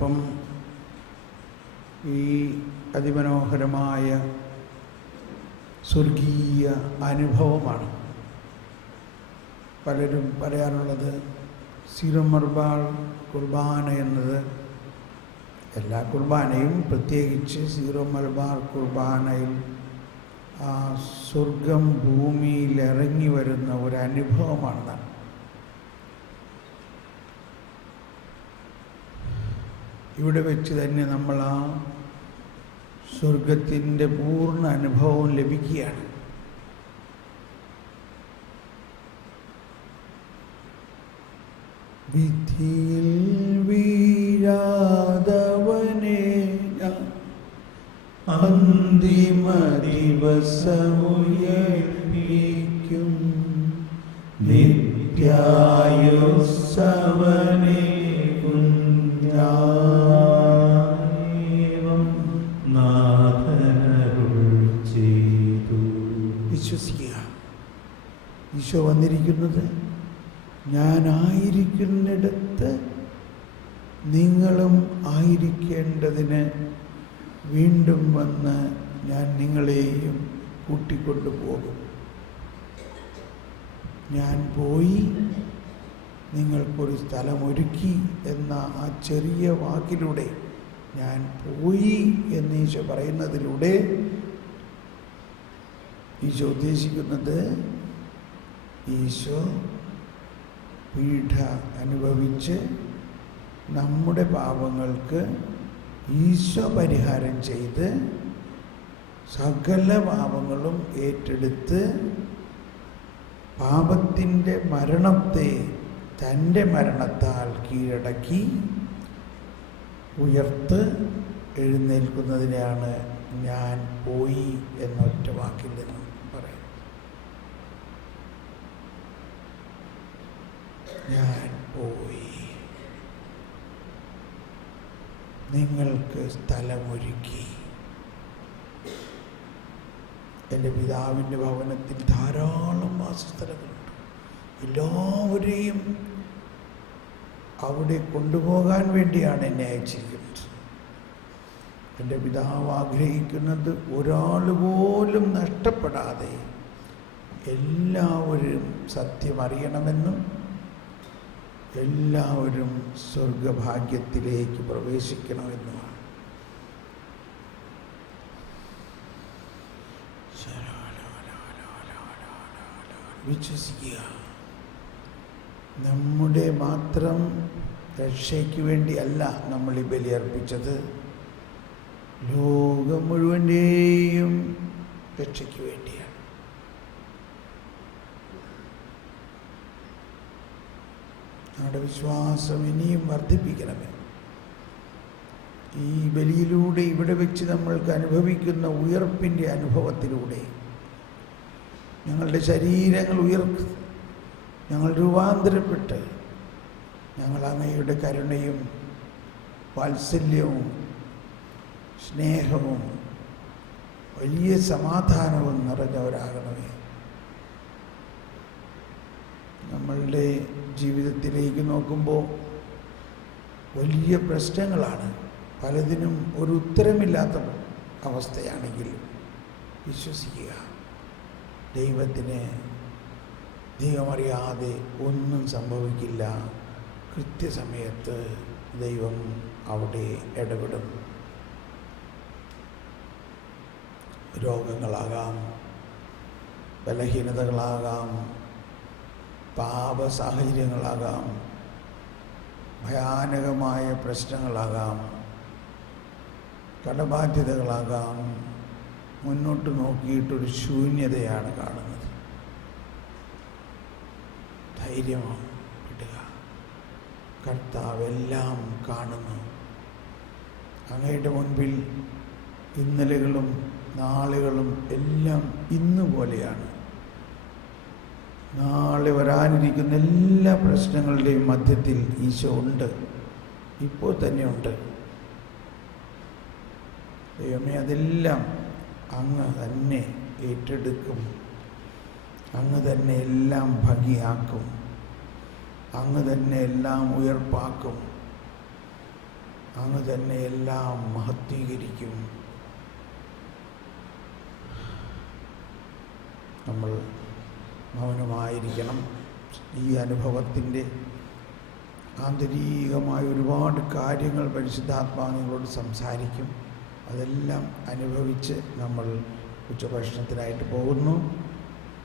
നമ്മോടൊപ്പം ഈ അതിമനോഹരമായ സ്വർഗീയ അനുഭവമാണ്. പലരും പറയാറുള്ളത് സീറോ മലബാർ കുർബാന എന്നത്, എല്ലാ കുർബാനയും പ്രത്യേകിച്ച് സീറോ മലബാർ കുർബാനയിൽ ആ സ്വർഗം ഭൂമിയിൽ ഇറങ്ങി വരുന്ന ഒരു അനുഭവമാണെന്നാണ്. ഇവിടെ വെച്ച് തന്നെ നമ്മൾ ആ സ്വർഗത്തിൻ്റെ പൂർണ്ണ അനുഭവം ലഭിക്കുകയാണ്. വിധിയിൽ വീഴാതവനെ അന്തിമ ദിവസമുയർപ്പിക്കും, നിത്യായുസ്സവനെ വിശ്വസിക്കുക. ഈശോ വന്നിരിക്കുന്നത് ഞാനായിരിക്കുന്നിടത്ത് നിങ്ങളും ആയിരിക്കേണ്ടതിന് വീണ്ടും വന്ന് ഞാൻ നിങ്ങളെയും കൂട്ടിക്കൊണ്ടു പോകും. ഞാൻ പോയി നിങ്ങൾക്കൊരു സ്ഥലമൊരുക്കി എന്ന ആ ചെറിയ വാക്കിലൂടെ, ഞാൻ പോയി എന്ന് ഈശോ പറയുന്നതിലൂടെ ഈശോ ഉദ്ദേശിക്കുന്നത്, ഈശോ പീഡ അനുഭവിച്ച് നമ്മുടെ പാപങ്ങൾക്ക് ഈശോ പരിഹാരം ചെയ്ത് സകല പാപങ്ങളും ഏറ്റെടുത്ത് പാപത്തിൻ്റെ മരണത്തെ തൻ്റെ മരണത്താൽ കീഴടക്കി ഉയർത്ത് എഴുന്നേൽക്കുന്നതിനെയാണ് ഞാൻ പോയി എന്നൊറ്റ വാക്കിൽ നിന്ന് പറയാം. ഞാൻ പോയി നിങ്ങൾക്ക് സ്ഥലമൊരുക്കി. എൻ്റെ പിതാവിൻ്റെ ഭവനത്തിൽ ധാരാളം വാസസ്ഥലങ്ങളുണ്ട്. എല്ലാവരെയും അവിടെ കൊണ്ടുപോകാൻ വേണ്ടിയാണ് എന്നെ അയച്ചിരിക്കുന്നത്. എൻ്റെ പിതാവ് ആഗ്രഹിക്കുന്നത് ഒരാൾ പോലും നഷ്ടപ്പെടാതെ എല്ലാവരും സത്യം അറിയണമെന്നും എല്ലാവരും സ്വർഗഭാഗ്യത്തിലേക്ക് പ്രവേശിക്കണമെന്നുമാണ്. വിശ്വസിക്കുക. നമ്മുടെ മാത്രം രക്ഷയ്ക്ക് വേണ്ടിയല്ല നമ്മൾ ഈ ബലിയർപ്പിച്ചത്, ലോകം മുഴുവൻ്റെയും രക്ഷയ്ക്ക് വേണ്ടിയാണ്. നമ്മുടെ വിശ്വാസം ഇനിയും വർദ്ധിപ്പിക്കണമേ. ഈ ബലിയിലൂടെ ഇവിടെ വെച്ച് നമ്മൾക്ക് അനുഭവിക്കുന്ന ഉയർപ്പിൻ്റെ അനുഭവത്തിലൂടെ ഞങ്ങളുടെ ശരീരങ്ങൾ ഞങ്ങൾ രൂപാന്തരപ്പെട്ട് ഞങ്ങൾ അങ്ങയുടെ കരുണയും വാത്സല്യവും സ്നേഹവും വലിയ സമാധാനവും നിറഞ്ഞവരാകണമേ. നമ്മളുടെ ജീവിതത്തിലേക്ക് നോക്കുമ്പോൾ വലിയ പ്രശ്നങ്ങളാണ്, പലതിനും ഒരു ഉത്തരമില്ലാത്ത അവസ്ഥയാണെങ്കിലും വിശ്വസിക്കുക, ദൈവമറിയാതെ ഒന്നും സംഭവിക്കില്ല. കൃത്യസമയത്ത് ദൈവം അവിടെ ഇടപെടും. രോഗങ്ങളാകാം, ബലഹീനതകളാകാം, പാപ സാഹചര്യങ്ങളാകാം, ഭയാനകമായ പ്രശ്നങ്ങളാകാം, കടബാധ്യതകളാകാം. മുന്നോട്ട് നോക്കിയിട്ടൊരു ശൂന്യതയാണ് കാണുന്നത്. ധൈര്യപ്പെടുക. കർത്താവ് എല്ലാം കാണുന്നു. അങ്ങയുടെ മുൻപിൽ ഇന്നലെകളും നാളുകളും എല്ലാം ഇന്ന് പോലെയാണ്. നാളെ വരാനിരിക്കുന്ന എല്ലാ പ്രശ്നങ്ങളുടെയും മധ്യത്തിൽ ഈശോ ഉണ്ട്, ഇപ്പോൾ തന്നെ ഉണ്ട്. ദൈവമേ, അതെല്ലാം അങ്ങ് തന്നെ ഏറ്റെടുക്കും. അങ്ങ് തന്നെ എല്ലാം ഭംഗിയാക്കും. അങ്ങ് തന്നെ എല്ലാം ഉയർപ്പാക്കും. അങ്ങ് തന്നെ എല്ലാം മഹത്വീകരിക്കും. നമ്മൾ മൗനമായിരിക്കണം. ഈ അനുഭവത്തിൻ്റെ ആന്തരികമായ ഒരുപാട് കാര്യങ്ങൾ പരിശുദ്ധാത്മാവ് നിങ്ങളോട് സംസാരിക്കും. അതെല്ലാം അനുഭവിച്ച് നമ്മൾ ഉച്ചഭക്ഷണത്തിനായിട്ട് പോകുന്നു.